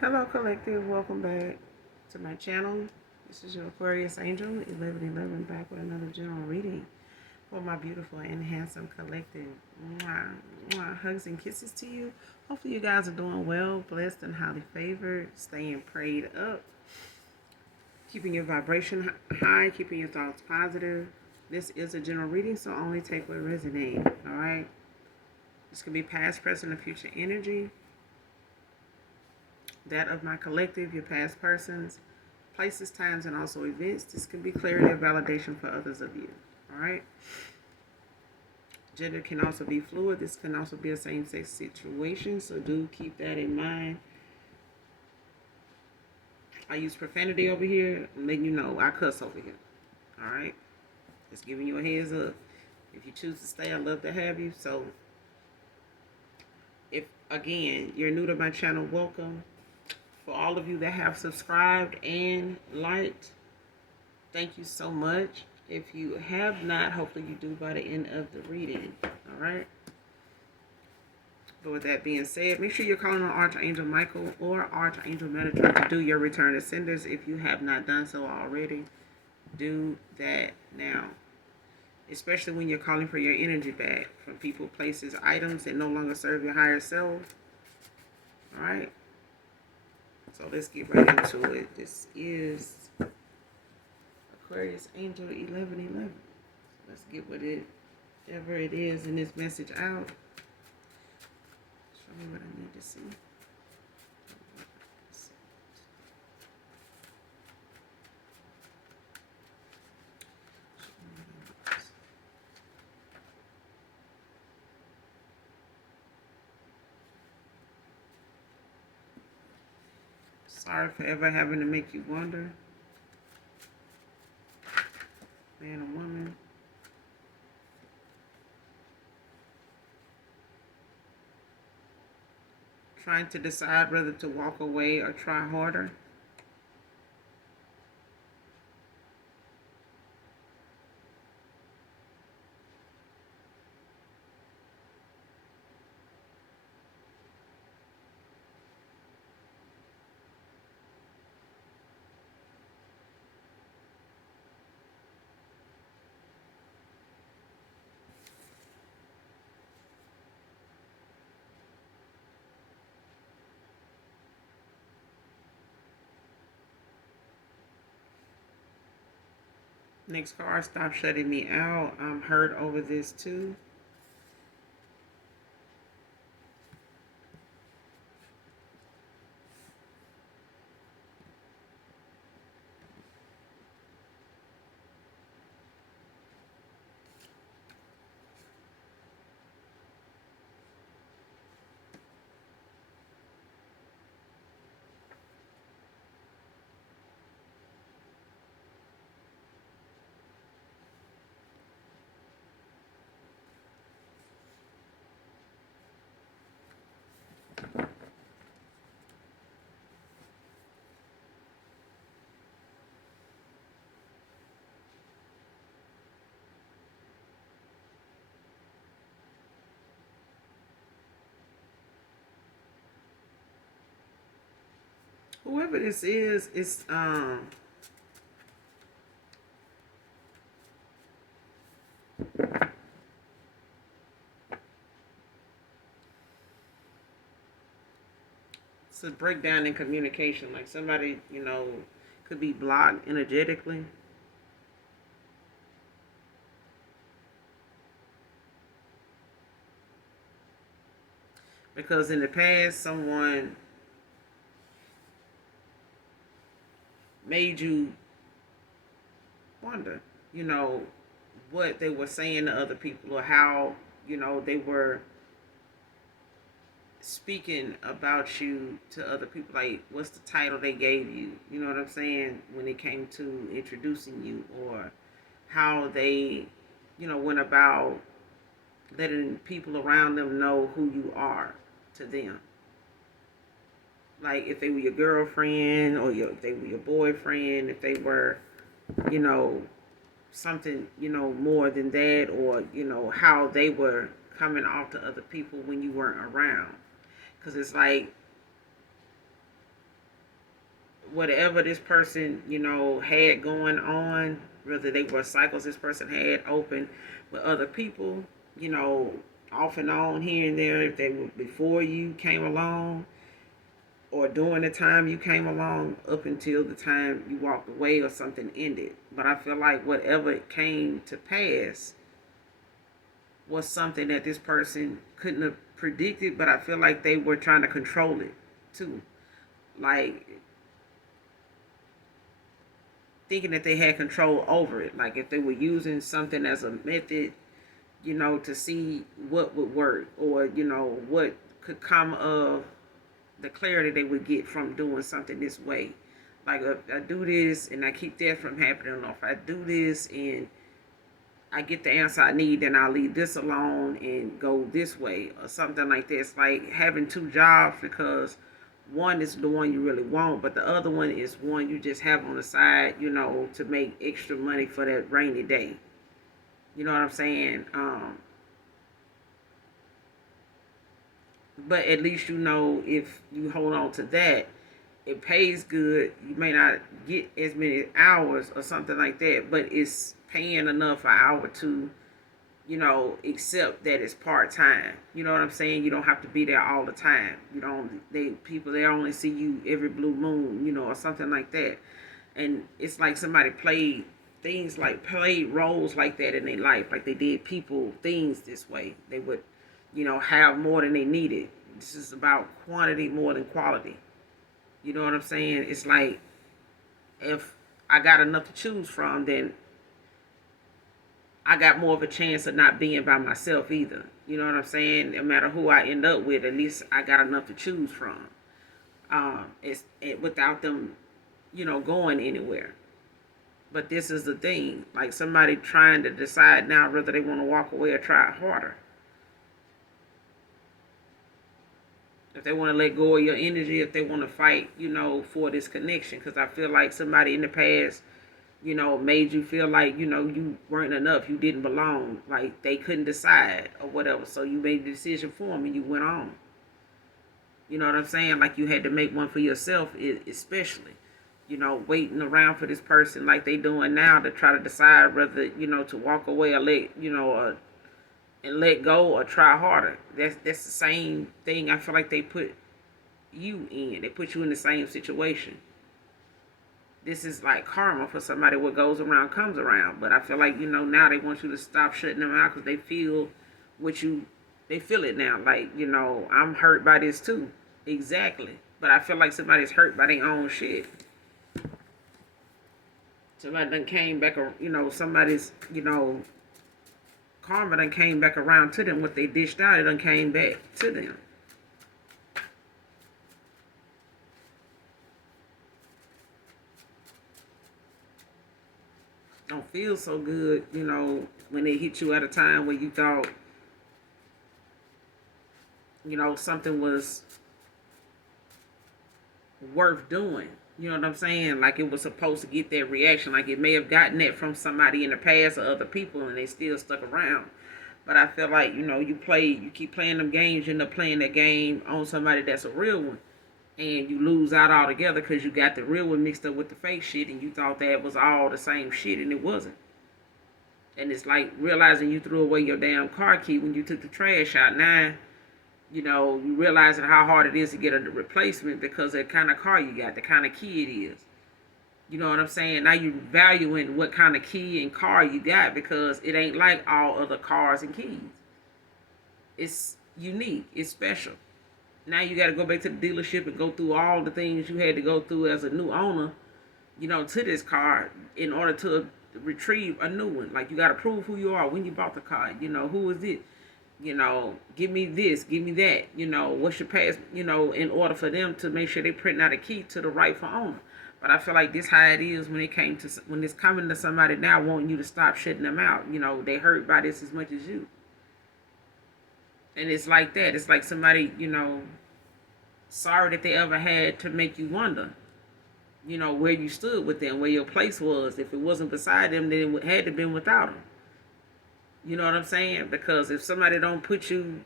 Hello, collective. Welcome back to my channel. This is your Aquarius Angel 1111 back with another general reading for my beautiful and handsome collective. Mwah, mwah. Hugs and kisses to you. Hopefully, you guys are doing well, blessed, and highly favored. Staying prayed up, keeping your vibration high, keeping your thoughts positive. This is a general reading, so only take what resonates. All right. This could be past, present, or future energy. That of my collective, your past persons, places, times, and also events. This can be clarity or validation for others of you. All right. Gender can also be fluid. This can also be a same-sex situation, so do keep that in mind. I use profanity over here. I'm letting you know I cuss over here. All right. Just giving you a heads up. If you choose to stay, I'd love to have you. So, if again you're new to my channel, welcome. For all of you that have subscribed and liked, thank you so much. If you have not, hopefully you do by the end of the reading. All right. But with that being said, make sure you're calling on Archangel Michael or Archangel Metatron to do your return to senders. If you have not done so already, do that now. Especially when you're calling for your energy back from people, places, items that no longer serve your higher self. All right. So let's get right into it. This is Aquarius Angel 1111. So let's get whatever it is in this message out. Show me what I need to see. Sorry for ever having to make you wonder. Man or woman. Trying to decide whether to walk away or try harder. Next card, stop shutting me out. I'm hurt over this too. Whoever this is, it's a breakdown in communication. Like somebody, could be blocked energetically. Because in the past, someone made you wonder, what they were saying to other people or how, they were speaking about you to other people. Like, what's the title they gave you? You know what I'm saying? When it came to introducing you, or how they, went about letting people around them know who you are to them. Like if they were your girlfriend or if they were your boyfriend, if they were, you know, something, more than that, or, how they were coming off to other people when you weren't around. Because it's like whatever this person, had going on, whether they were cycles this person had open with other people, you know, off and on here and there, if they were before you came along or during the time you came along up until the time you walked away or something ended. But I feel like whatever came to pass was something that this person couldn't have predicted, but I feel like they were trying to control it too. Like thinking that they had control over it. Like if they were using something as a method, to see what would work or, what could come of the clarity they would get from doing something this way. Like if I do this and I keep that from happening, or if I do this and I get the answer I need, then I'll leave this alone and go this way or something like this. Like having two jobs because one is the one you really want, but the other one is one you just have on the side, to make extra money for that rainy day. You know what I'm saying? But at least if you hold on to that, it pays good. You may not get as many hours or something like that, but it's paying enough an hour to, accept that it's part time. You know what I'm saying? You don't have to be there all the time. They only see you every blue moon, or something like that. And it's like somebody played roles like that in their life, like they did things this way. They would, have more than they needed. This is about quantity more than quality. You know what I'm saying? It's like if I got enough to choose from, then I got more of a chance of not being by myself either. You know what I'm saying? No matter who I end up with, at least I got enough to choose from. Without them, going anywhere. But this is the thing, like somebody trying to decide now whether they want to walk away or try harder. If they want to let go of your energy, if they want to fight, for this connection. Because I feel like somebody in the past, made you feel like, you weren't enough, you didn't belong, like they couldn't decide or whatever. So you made the decision for them and you went on. You know what I'm saying? Like you had to make one for yourself, especially. Waiting around for this person like they doing now to try to decide whether, to walk away or and let go or try harder. That's the same thing I feel like they put you in. They put you in the same situation. This is like karma for somebody. What goes around comes around. But I feel like, now they want you to stop shutting them out because they feel they feel it now. Like, I'm hurt by this too. Exactly. But I feel like somebody's hurt by their own shit. Somebody done came back, somebody's, karma done came back around to them. What they dished out, it done came back to them. Don't feel so good, when they hit you at a time where you thought, something was worth doing. You know what I'm saying? Like it was supposed to get that reaction. Like it may have gotten that from somebody in the past or other people and they still stuck around. But I feel like, you keep playing them games, you end up playing that game on somebody that's a real one. And you lose out altogether because you got the real one mixed up with the fake shit and you thought that was all the same shit and it wasn't. And it's like realizing you threw away your damn car key when you took the trash out. Now, you realizing how hard it is to get a replacement because of the kind of car you got, the kind of key it is. You know what I'm saying? Now you're valuing what kind of key and car you got because it ain't like all other cars and keys. It's unique. It's special. Now you got to go back to the dealership and go through all the things you had to go through as a new owner, to this car in order to retrieve a new one. Like you got to prove who you are when you bought the car. Who is it? Give me this, give me that, what's your past, in order for them to make sure they print out a key to the rightful owner. But I feel like this how it is when it's coming to somebody now wanting you to stop shutting them out. They hurt by this as much as you. And it's like that. It's like somebody, sorry that they ever had to make you wonder, where you stood with them, where your place was. If it wasn't beside them, then it had to been without them. You know what I'm saying? Because if somebody don't put you,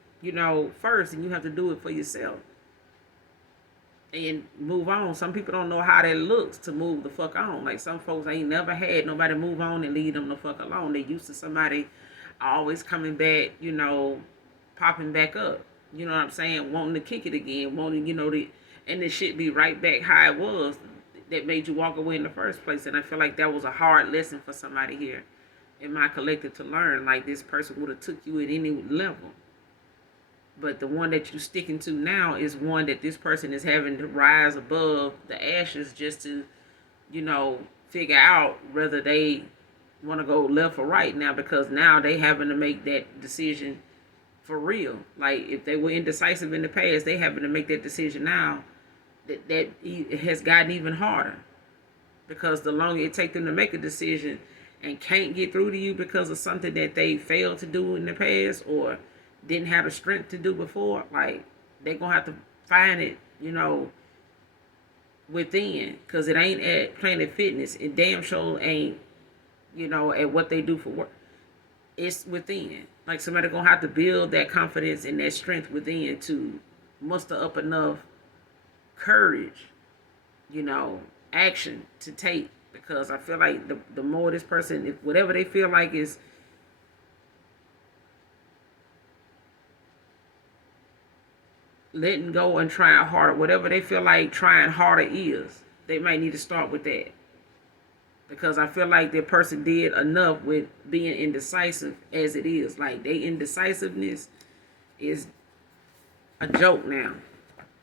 first, then you have to do it for yourself. and move on. Some people don't know how that looks to move the fuck on. Like some folks ain't never had nobody move on and leave them the fuck alone. They used to somebody always coming back, popping back up. You know what I'm saying? Wanting to kick it again, wanting, and this shit be right back how it was that made you walk away in the first place. And I feel like that was a hard lesson for somebody here in my collective to learn. Like this person would have took you at any level. But the one that you're sticking to now is one that this person is having to rise above the ashes just to, figure out whether they want to go left or right now, because now they having to make that decision for real. Like if they were indecisive in the past, they having to make that decision now. That it has gotten even harder, because the longer it takes them to make a decision and can't get through to you because of something that they failed to do in the past or didn't have the strength to do before, like they're gonna have to find it, within, because it ain't at Planet Fitness. It damn sure ain't, at what they do for work. It's within. Like somebody gonna have to build that confidence and that strength within to muster up enough courage, action to take. Because I feel like the more this person, if whatever they feel like is letting go and trying harder, whatever they feel like trying harder is, they might need to start with that. Because I feel like that person did enough with being indecisive as it is. Like, their indecisiveness is a joke now.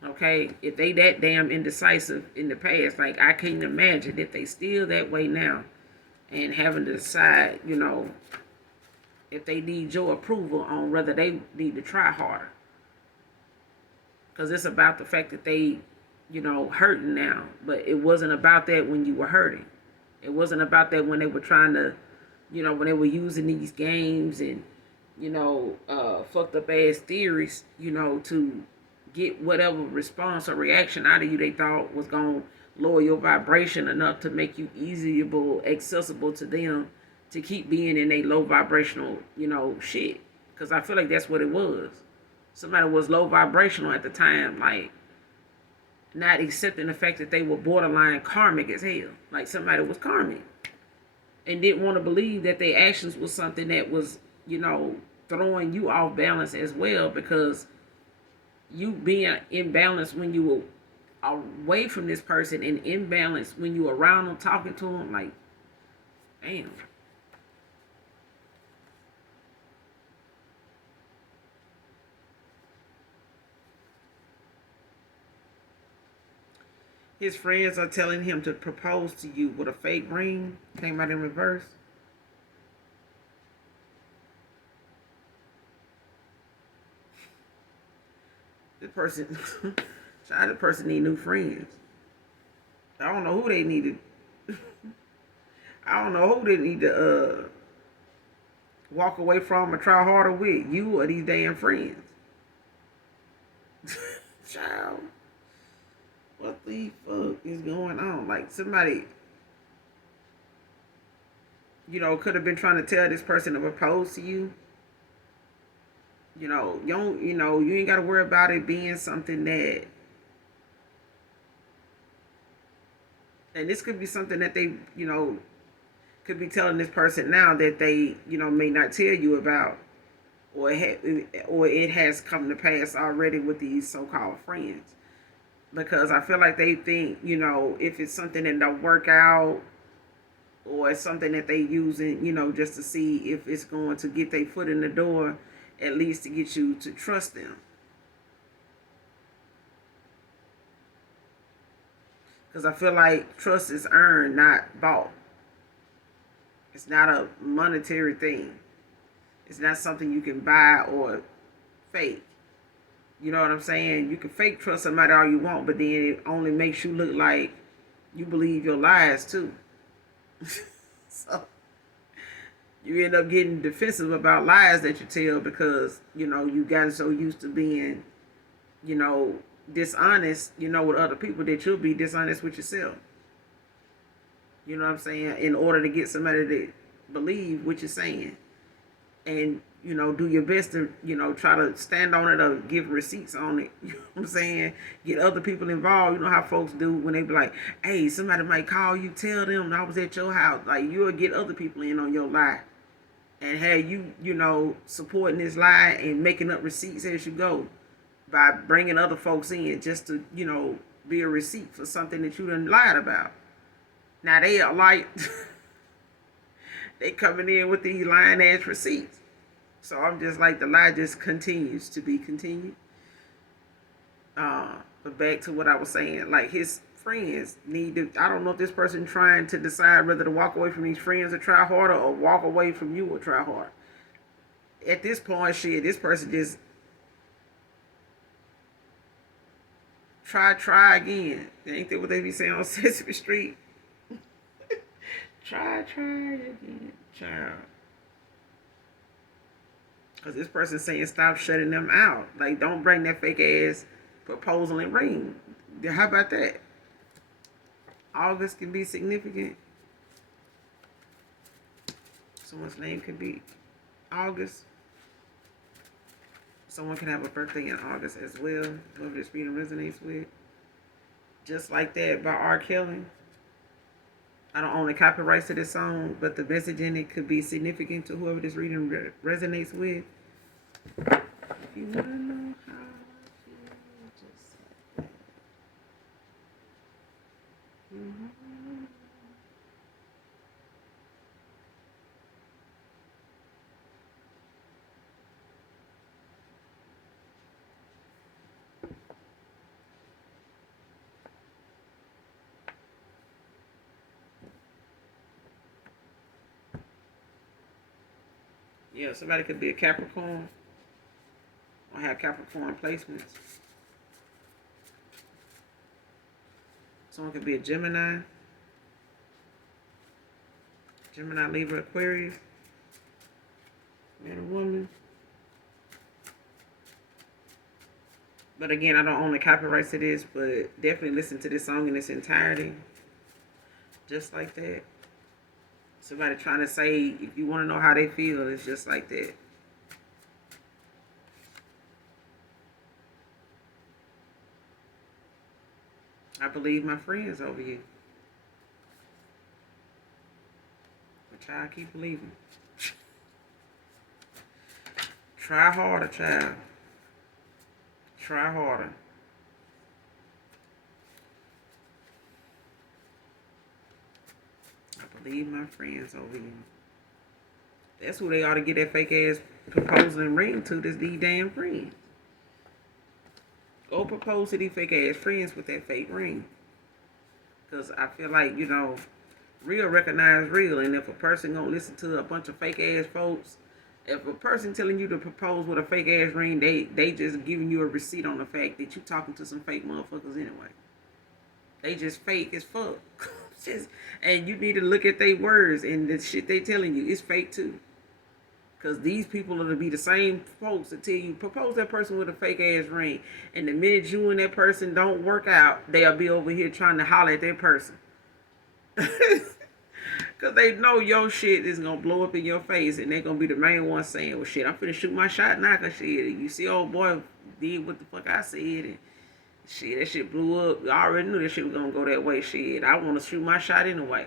Okay? If they that damn indecisive in the past, like, I can't imagine if they still that way now and having to decide, if they need your approval on whether they need to try harder. Because it's about the fact that they, hurting now. But it wasn't about that when you were hurting. It wasn't about that when they were trying to, when they were using these games and, fucked up ass theories, to get whatever response or reaction out of you they thought was going to lower your vibration enough to make you easable, accessible to them to keep being in a low vibrational, shit. Because I feel like that's what it was. Somebody was low vibrational at the time, like, not accepting the fact that they were borderline karmic as hell. Like somebody was karmic and didn't want to believe that their actions was something that was, throwing you off balance as well, because you being imbalanced when you were away from this person and imbalanced when you were around them, talking to them, like, damn. His friends are telling him to propose to you with a fake ring. Came out in reverse. The person, the person need new friends. I don't know who they needed. I don't know who they need to walk away from or try harder with. You or these damn friends. Child. What the fuck is going on? Like somebody, could have been trying to tell this person to propose to you. You don't, you ain't got to worry about it being something that, and this could be something that they, could be telling this person now that they, may not tell you about, or it has come to pass already with these so-called friends. Because I feel like they think, if it's something that don't work out, or it's something that they using, just to see if it's going to get their foot in the door, at least to get you to trust them. Because I feel like trust is earned, not bought. It's not a monetary thing. It's not something you can buy or fake. You know what I'm saying? You can fake trust somebody all you want, but then it only makes you look like you believe your lies too. So you end up getting defensive about lies that you tell because, you gotten so used to being, dishonest, with other people, that you'll be dishonest with yourself. You know what I'm saying? In order to get somebody to believe what you're saying. And do your best to, try to stand on it or give receipts on it. You know what I'm saying? Get other people involved. You know how folks do when they be like, hey, somebody might call you, tell them I was at your house. Like, you'll get other people in on your lie. And have you, supporting this lie and making up receipts as you go by bringing other folks in just to, be a receipt for something that you done lied about. Now they are like, they coming in with these lying ass receipts. So I'm just like, the lie just continues to be continued. But back to what I was saying, like his friends need to, I don't know if this person trying to decide whether to walk away from these friends or try harder or walk away from you or try hard. At this point, shit, this person just try again. Ain't that what they be saying on Sesame Street? try again, child. Because this person's saying stop shutting them out. Like, don't bring that fake ass proposal and ring. How about that? August can be significant. Someone's name could be August. Someone can have a birthday in August as well. Whoever this reading resonates with. Just Like That by R. Kelly. I don't own the copyrights to this song, but the message in it could be significant to whoever this reading resonates with. If you want to know how I feel, just like that. Yeah, somebody could be a Capricorn or have Capricorn placements. Someone could be a Gemini, Libra, Aquarius, man or woman. But again, I don't own the copyrights to this, but definitely listen to this song in its entirety. Just like that. Somebody trying to say, if you want to know how they feel, it's just like that. I believe my friends over you. But child, keep believing. Try harder, child. Try harder. Leave my friends over you. That's who they ought to get that fake ass proposal and ring to, this these damn friends. Go propose to these fake ass friends with that fake ring. Because I feel like, real recognize real. And if a person gonna listen to a bunch of fake ass folks, if a person telling you to propose with a fake ass ring, they just giving you a receipt on the fact that you talking to some fake motherfuckers anyway. They just fake as fuck. And you need to look at their words and the shit they telling you. It's fake too. Because these people are to be the same folks that tell you, propose that person with a fake ass ring. And the minute you and that person don't work out, they'll be over here trying to holler at that person. Because they know your shit is going to blow up in your face. And they're going to be the main one saying, well, shit, I'm finna shoot my shot now. Because shit, you see old boy did what the fuck I said. And shit, that shit blew up. I already knew that shit was going to go that way. Shit, I want to shoot my shot anyway.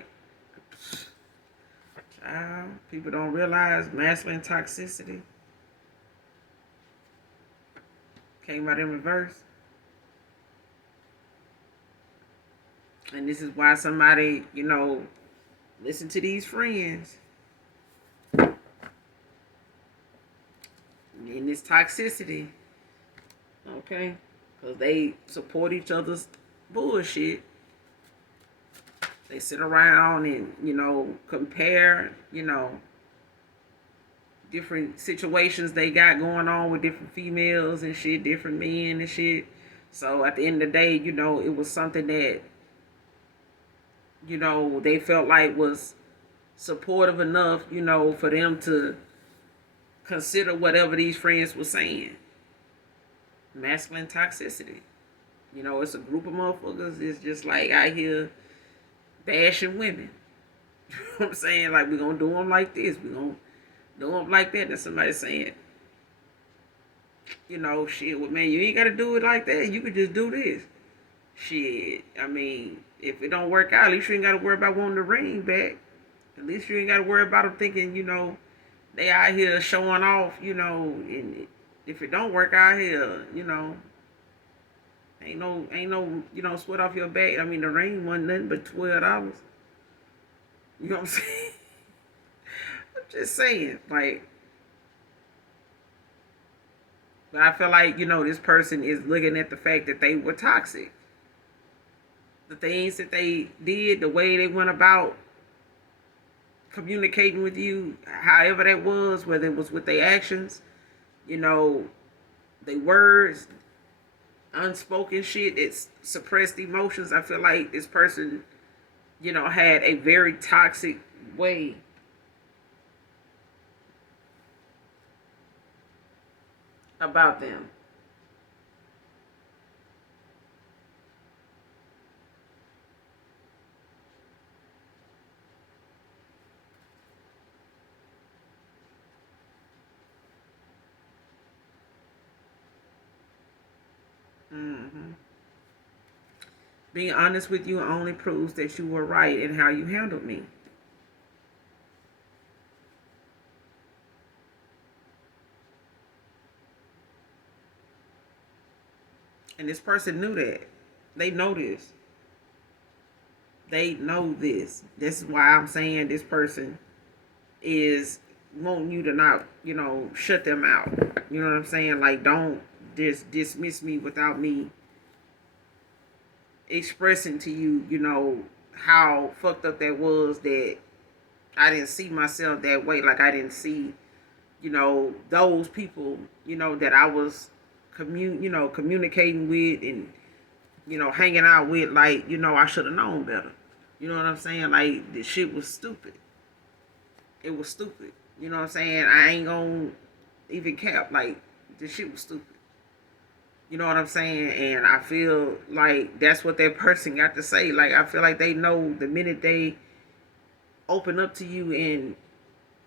Child, people don't realize masculine toxicity came out in reverse. And this is why somebody, listen to these friends. In this toxicity. Okay? Because they support each other's bullshit. They sit around and, compare, different situations they got going on with different females and shit, different men and shit. So at the end of the day, it was something that, they felt like was supportive enough, for them to consider whatever these friends were saying. Masculine toxicity. It's a group of motherfuckers. It's just like out here bashing women. You know what I'm saying? Like, we're going to do them like this. We're going to Do them like that, and somebody saying, shit, well, man, you ain't got to do it like that. You could just do this. Shit, I mean, if it don't work out, at least you ain't got to worry about wanting the ring back. At least you ain't got to worry about them thinking, they out here showing off, and if it don't work out here, ain't no, sweat off your back. I mean, the ring wasn't nothing but $12. You know what I'm saying? I'm just saying, like, but I feel like, this person is looking at the fact that they were toxic. The things that they did, the way they went about communicating with you, however that was, whether it was with their actions, their words, unspoken shit, it's suppressed emotions. I feel like this person, had a very toxic way about them. Mm-hmm. Being honest with you only proves that you were right in how you handled me. And this person knew that. They know this. They know this. This is why I'm saying this person is wanting you to not, shut them out. You know what I'm saying? Like, don't just dismiss me without me expressing to you, how fucked up that was, that I didn't see myself that way. Like, I didn't see, those people, that I was communicating with and, hanging out with, like, I should have known better. You know what I'm saying? Like, this shit was stupid. It was stupid. You know what I'm saying? I ain't gonna even cap. Like, this shit was stupid. You know what I'm saying? And I feel like that's what that person got to say. Like, I feel like they know the minute they open up to you and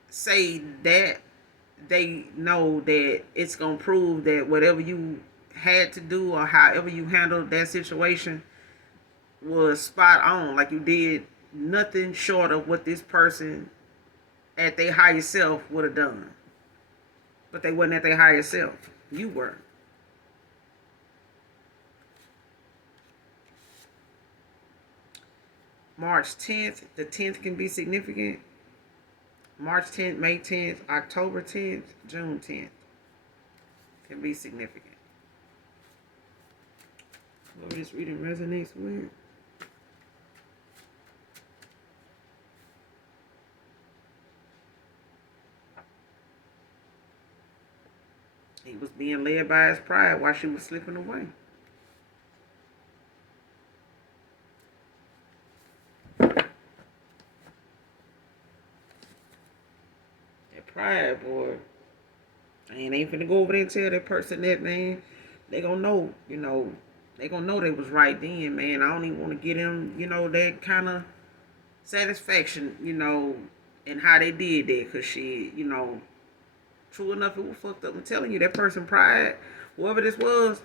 say that, they know that it's going to prove that whatever you had to do or however you handled that situation was spot on. Like, you did nothing short of what this person at their higher self would have done. But they wasn't at their higher self. You were. March 10th, the 10th can be significant. March 10th, May 10th, October 10th, June 10th can be significant. What this reading resonates with. He was being led by his pride while she was slipping away. Pride, boy. I ain't finna go over there and tell that person that, man. They gonna know, they gonna know they was right then, man. I don't even want to get them, that kind of satisfaction, and how they did that. Because she, true enough, it was fucked up. I'm telling you, that person pride, whoever this was,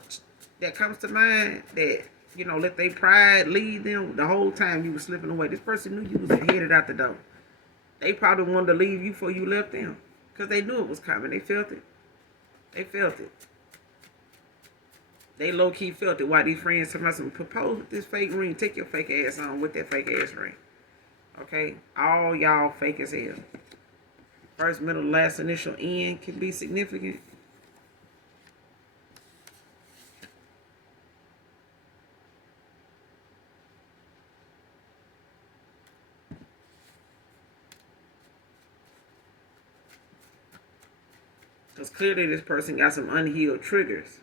that comes to mind, that, let their pride lead them the whole time you was slipping away. This person knew you was headed out the door. They probably wanted to leave you before you left them. Because they knew it was coming. They felt it. They felt it. They low-key felt it. Why these friends tell me, propose with this fake ring. Take your fake ass on with that fake ass ring. Okay? All y'all fake as hell. First, middle, last, initial, end can be significant. Because clearly this person got some unhealed triggers.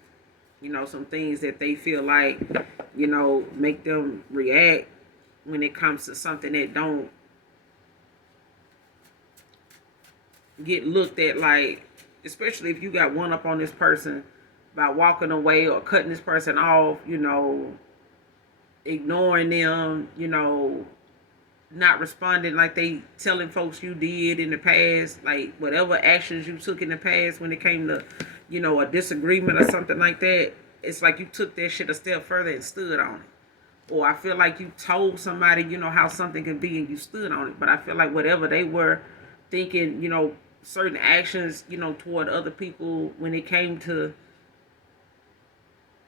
Some things that they feel like, make them react when it comes to something that don't get looked at, like, especially if you got one up on this person by walking away or cutting this person off, ignoring them, not responding like they telling folks you did in the past, like whatever actions you took in the past when it came to, a disagreement or something like that. It's like you took that shit a step further and stood on it. Or I feel like you told somebody, how something can be and you stood on it. But I feel like whatever they were thinking, certain actions, toward other people when it came to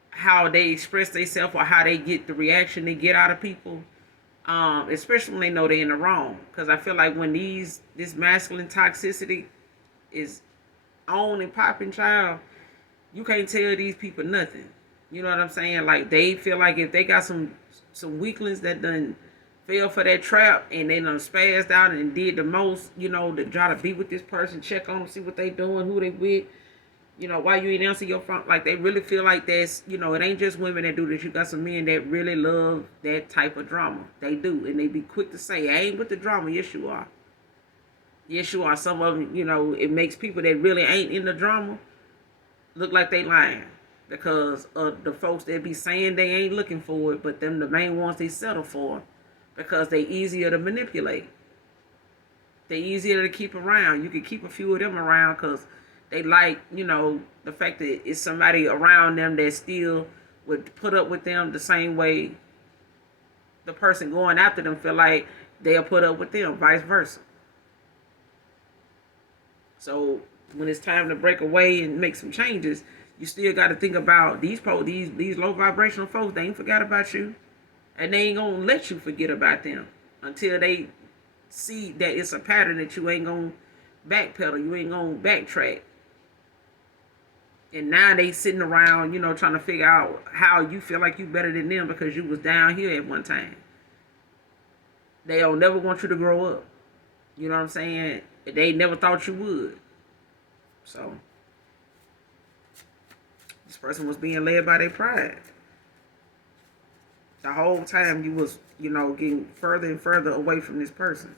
how they express themselves or how they get the reaction they get out of people, especially when they know they're in the wrong. Because I feel like when this masculine toxicity is on and popping, child, you can't tell these people nothing. You know what I'm saying? Like, they feel like if they got some weaklings that done fell for that trap and they done spazzed out and did the most, to try to be with this person, check on them, see what they doing, who they with, why you ain't answer your phone. Like, they really feel like that's, it ain't just women that do this. You got some men that really love that type of drama. They do. And they be quick to say, I ain't with the drama. Yes, you are. Yes, you are. Some of them, it makes people that really ain't in the drama look like they lying. Because of the folks that be saying they ain't looking for it, but them the main ones they settle for. Because they easier to manipulate. They easier to keep around. You can keep a few of them around because they like, the fact that it's somebody around them that still would put up with them the same way the person going after them feel like they'll put up with them, vice versa. So when it's time to break away and make some changes, you still got to think about these low vibrational folks. They ain't forgot about you, and they ain't gonna let you forget about them until they see that it's a pattern that you ain't gonna backpedal, you ain't gonna backtrack. And now they sitting around, trying to figure out how you feel like you better than them because you was down here at one time. They don't never want you to grow up. You know what I'm saying? They never thought you would. So this person was being led by their pride. The whole time you was, getting further and further away from this person.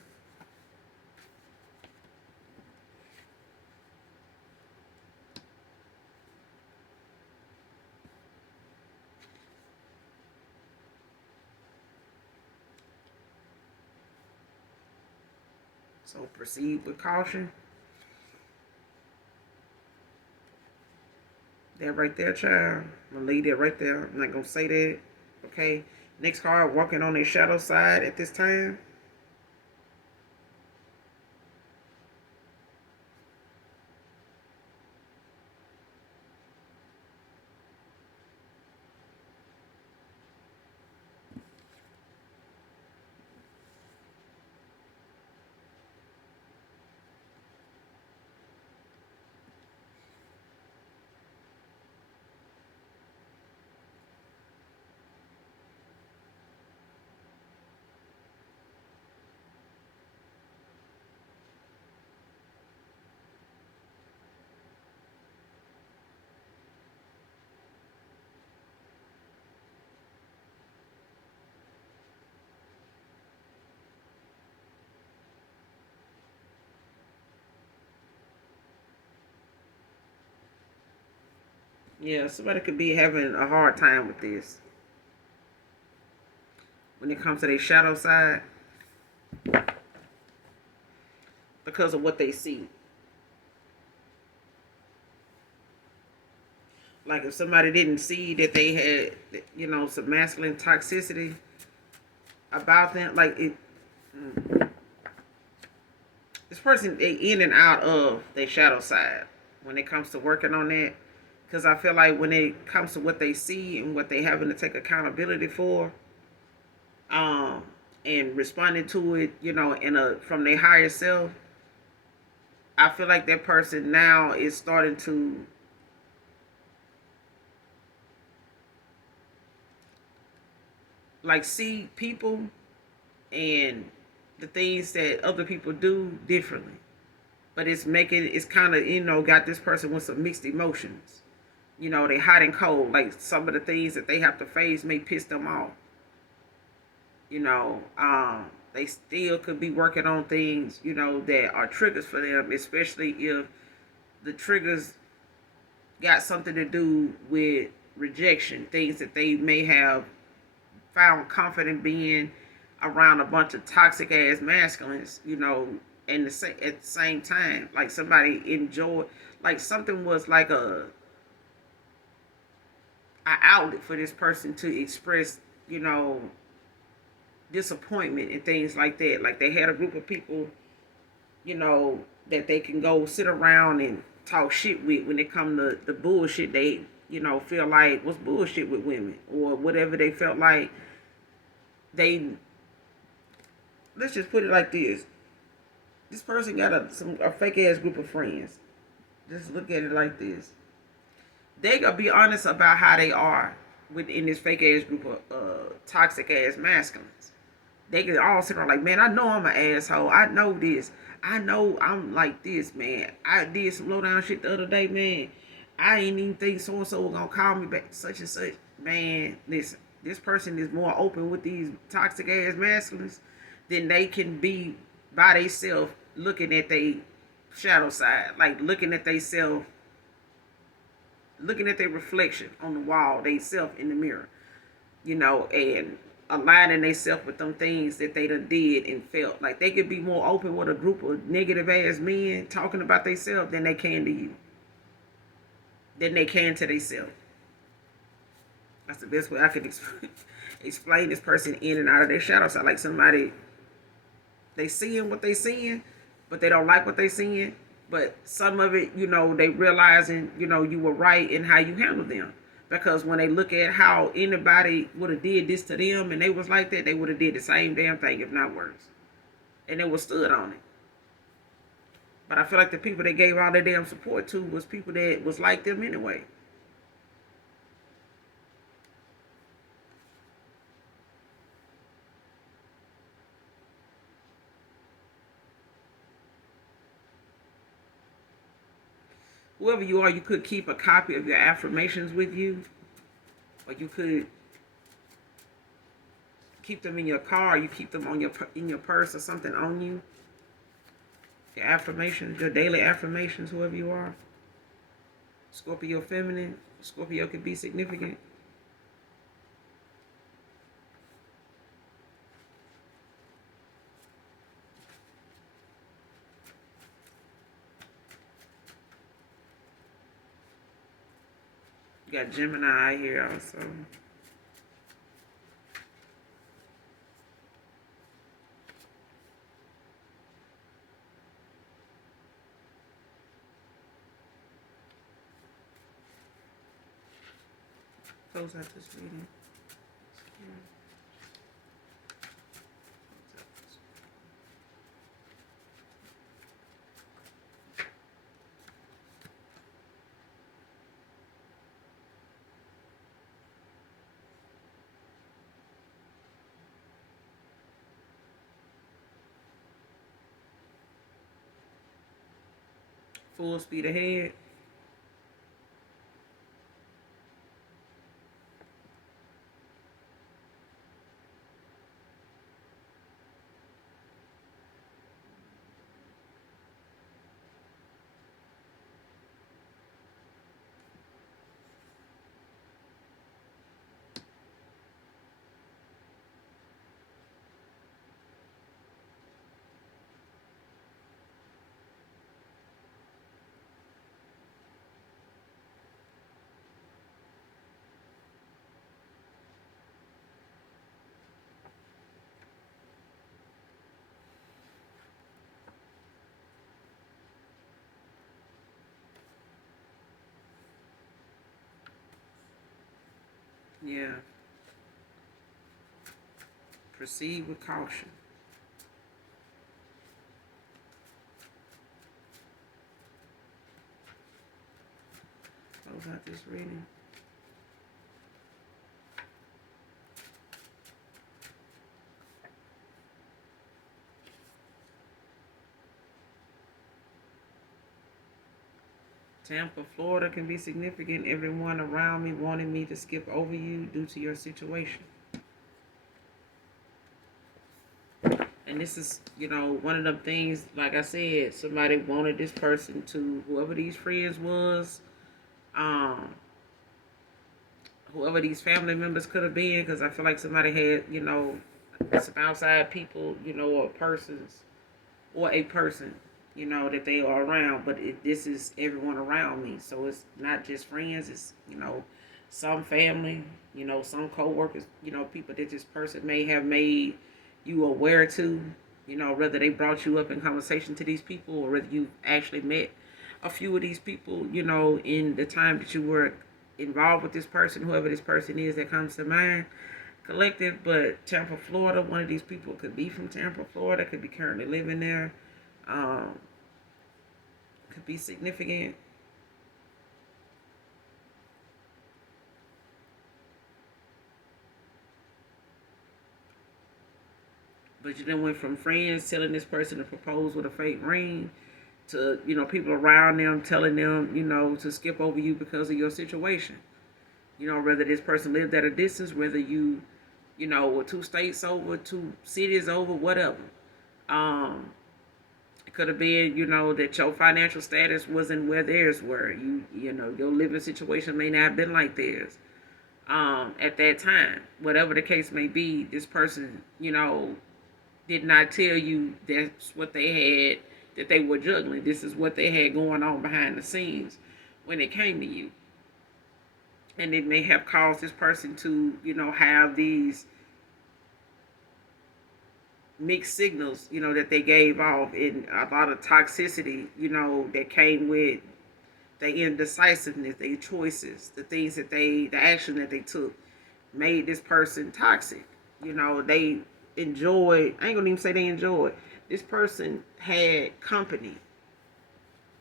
So proceed with caution. That right there, child. I'm going to leave that right there. I'm not going to say that. Okay. Next card, walking on their shadow side at this time. Yeah, somebody could be having a hard time with this. When it comes to their shadow side. Because of what they see. Like if somebody didn't see that they had, some masculine toxicity about them, like this person, they in and out of their shadow side when it comes to working on that. Because I feel like when it comes to what they see and what they having to take accountability for, and responding to it, from their higher self, I feel like that person now is starting to like see people and the things that other people do differently. But it's kind of, got this person with some mixed emotions. They hot and cold. Like some of the things that they have to face may piss them off. They still could be working on things, that are triggers for them, especially if the triggers got something to do with rejection, things that they may have found confident being around a bunch of toxic ass masculines, you know, and at the same time, like somebody enjoyed, like something was like a outlet for this person to express, you know, disappointment and things like that. Like they had a group of people, you know, that they can go sit around and talk shit with when it come to the bullshit they, you know, feel like was bullshit with women or whatever they felt like they. Let's just put it like this: this person got a fake ass group of friends. Just look at it like this: they gonna be honest about how they are within this fake ass group of toxic ass masculines. They can all sit around like, man, I know I'm an asshole. I know this. I know I'm like this, man. I did some low down shit the other day, man. I ain't even think so and so was gonna call me back, such and such. Man, listen, this person is more open with these toxic ass masculines than they can be by themselves looking at their shadow side, like looking at they self, looking at their reflection on the wall, they self in the mirror, you know, and aligning themselves with them things that they done did and felt. Like they could be more open with a group of negative ass men talking about themselves than they can to you. Than they can to themselves. That's the best way I could explain this person in and out of their shadow side. Like somebody, they seeing what they seeing, but they don't like what they seeing. But some of it, you know, they realizing, you know, you were right in how you handle them. Because when they look at how anybody would have did this to them and they was like that, they would have did the same damn thing, if not worse. And they was stood on it. But I feel like the people they gave all their damn support to was people that was like them anyway. Whoever you are, you could keep a copy of your affirmations with you. Or you could keep them in your car. You keep them on in your purse or something on you. Your affirmations, your daily affirmations, whoever you are. Scorpio feminine. Scorpio could be significant. You got Gemini here also. Close out this reading. Full speed ahead. Yeah. Proceed with caution. Close out this reading. Tampa, Florida can be significant. Everyone around me wanted me to skip over you due to your situation. And this is, you know, one of them things, like I said, somebody wanted this person to, whoever these friends was, whoever these family members could have been, because I feel like somebody had, you know, some outside people, or persons, or a person, that they are around. But this is everyone around me. So it's not just friends. It's, some family, some coworkers, people that this person may have made you aware to, whether they brought you up in conversation to these people or whether you actually met a few of these people, in the time that you were involved with this person, whoever this person is that comes to mind. Collective, but Tampa, Florida, one of these people could be from Tampa, Florida, could be currently living there, um, could be significant. But you then went from friends telling this person to propose with a fake ring to, people around them telling them, to skip over you because of your situation. Whether this person lived at a distance, whether you, were 2 states over, 2 cities over, whatever. Um, it could have been, that your financial status wasn't where theirs were. Your living situation may not have been like theirs. At that time, whatever the case may be, this person, did not tell you that's what they had, that they were juggling. This is what they had going on behind the scenes when it came to you. And it may have caused this person to, have these mixed signals, that they gave off, and a lot of toxicity, that came with their indecisiveness, their choices, the action that they took made this person toxic. They enjoyed, I ain't gonna even say they enjoyed, this person had company,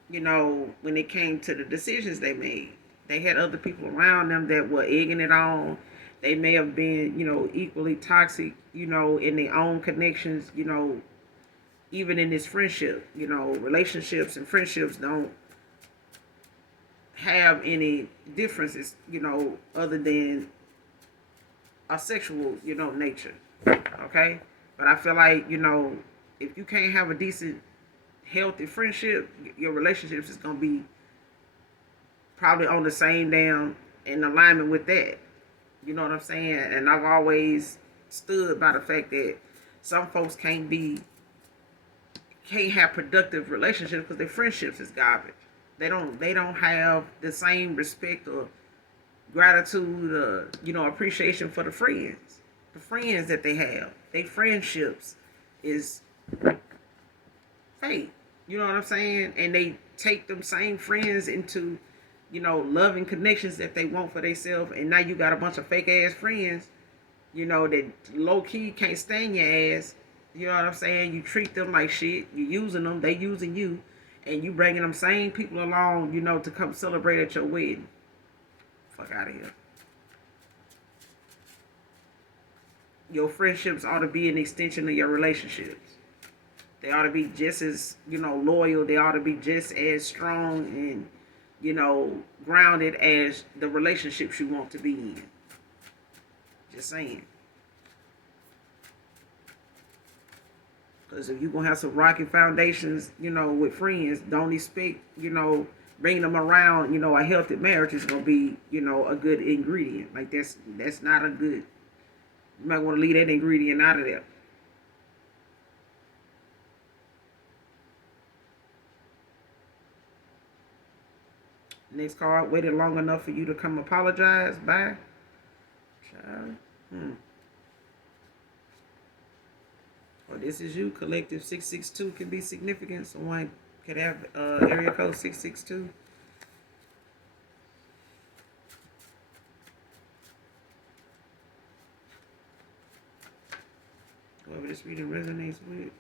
when it came to the decisions they made. They had other people around them that were egging it on. They may have been, equally toxic, in their own connections, even in this friendship. Relationships and friendships don't have any differences, other than a sexual, nature. Okay? But I feel like, if you can't have a decent, healthy friendship, your relationships is going to be probably on the same damn, in alignment with that. You know what I'm saying? And I've always stood by the fact that some folks can't have productive relationships because their friendships is garbage. They don't have the same respect or gratitude or, appreciation for the friends that they have. Their friendships is fake. You know what I'm saying? And they take them same friends into, loving connections that they want for themselves. And now you got a bunch of fake ass friends, that low key can't stand your ass. You know what I'm saying? You treat them like shit. You using them. They using you. And you bringing them same people along, to come celebrate at your wedding. Fuck out of here. Your friendships ought to be an extension of your relationships. They ought to be just as, loyal. They ought to be just as strong and, grounded as the relationships you want to be in. Just saying. Because if you're going to have some rocky foundations, with friends, don't expect, bringing them around, a healthy marriage is going to be, a good ingredient. Like, that's not a good, you might want to leave that ingredient out of there. Next card, waited long enough for you to come apologize. Bye. Child. Or this is you. Collective 662 can be significant. Someone could have area code 662. Whoever this reading resonates with.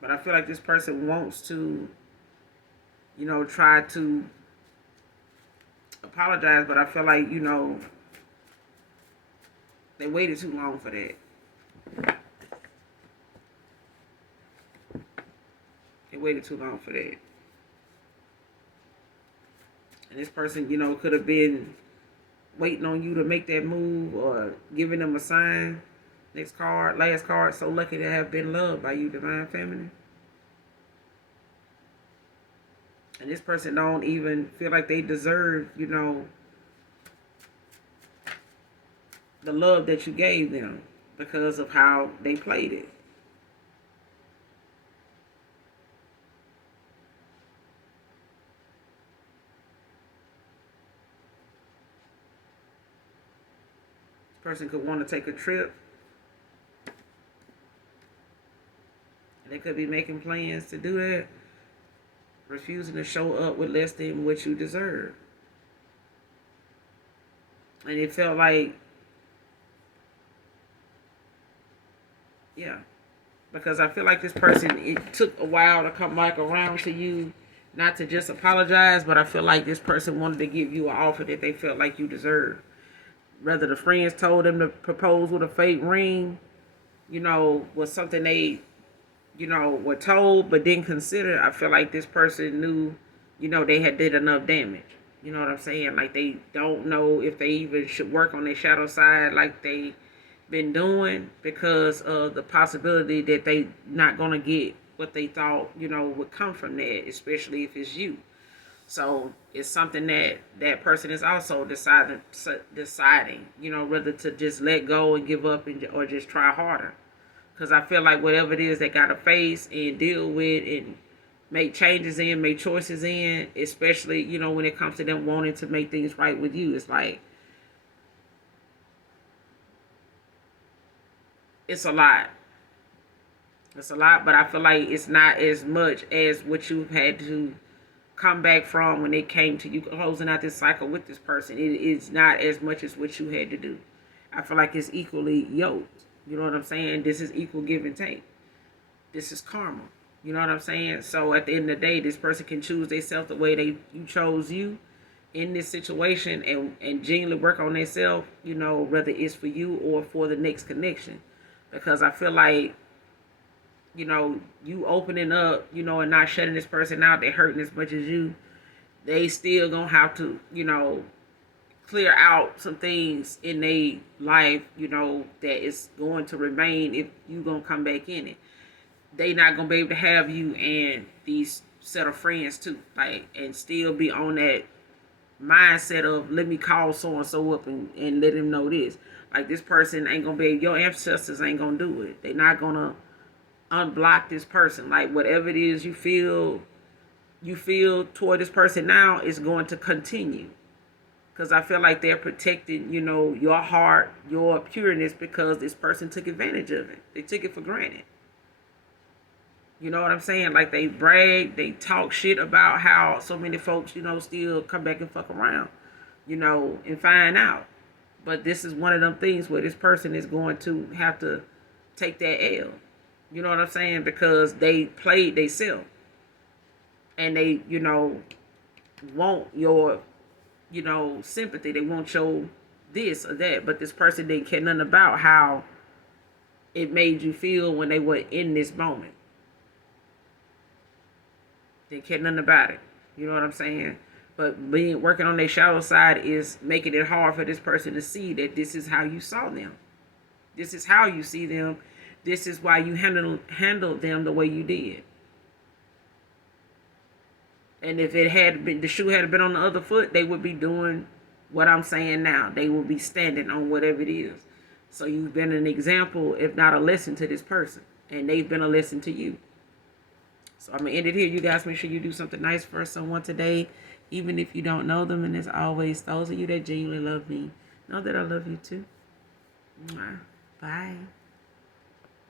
But I feel like this person wants to, try to apologize. But I feel like, they waited too long for that. They waited too long for that. And this person, could have been waiting on you to make that move or giving them a sign. Next card, last card. So lucky to have been loved by you, Divine Feminine. And this person don't even feel like they deserve, the love that you gave them because of how they played it. This person could want to take a trip. They could be making plans to do that, refusing to show up with less than what you deserve. And it felt like, yeah, because I feel like this person, it took a while to come back around to you, not to just apologize, but I feel like this person wanted to give you an offer that they felt like you deserved. Whether the friends told them to propose with a fake ring, was something they, were told but didn't consider. I feel like this person knew, they had did enough damage. You know what I'm saying? Like, they don't know if they even should work on their shadow side like they been doing, because of the possibility that they not gonna get what they thought, would come from that, especially if it's you. So it's something that that person is also deciding, whether to just let go and give up or just try harder. Because I feel like whatever it is they got to face and deal with and make changes in, make choices in, especially, when it comes to them wanting to make things right with you, it's like, it's a lot. It's a lot, but I feel like it's not as much as what you've had to come back from when it came to you closing out this cycle with this person. It is not as much as what you had to do. I feel like it's equally yoked. You know what I'm saying? This is equal give and take. This is karma. You know what I'm saying? So at the end of the day, this person can choose themselves the way you chose you in this situation, and genuinely work on themselves, whether it's for you or for the next connection. Because I feel like, you opening up, and not shutting this person out, they hurting as much as you, they still gonna have to, clear out some things in their life, that is going to remain if you gonna come back in it. They not gonna be able to have you and these set of friends too, like, and still be on that mindset of, let me call so and so up and let him know this. Like, this person ain't gonna be, your ancestors ain't gonna do it. They not gonna unblock this person. Like, whatever it is you feel toward this person now is going to continue. Because I feel like they're protecting, your heart, your pureness, because this person took advantage of it. They took it for granted. You know what I'm saying? Like, they brag, they talk shit about how so many folks, still come back and fuck around, and find out. But this is one of them things where this person is going to have to take that L. You know what I'm saying? Because they played themselves. And they, want your, sympathy. They want your this or that. But this person didn't care nothing about how it made you feel when they were in this moment. They care nothing about it. You know what I'm saying? But working on their shadow side is making it hard for this person to see that this is how you saw them. This is how you see them. This is why you handled them the way you did. And if it had been, the shoe had been on the other foot, they would be doing what I'm saying now. They will be standing on whatever it is. So you've been an example, if not a lesson, to this person. And they've been a lesson to you. So I'm going to end it here. You guys make sure you do something nice for someone today, even if you don't know them. And as always, those of you that genuinely love me, know that I love you too. Bye.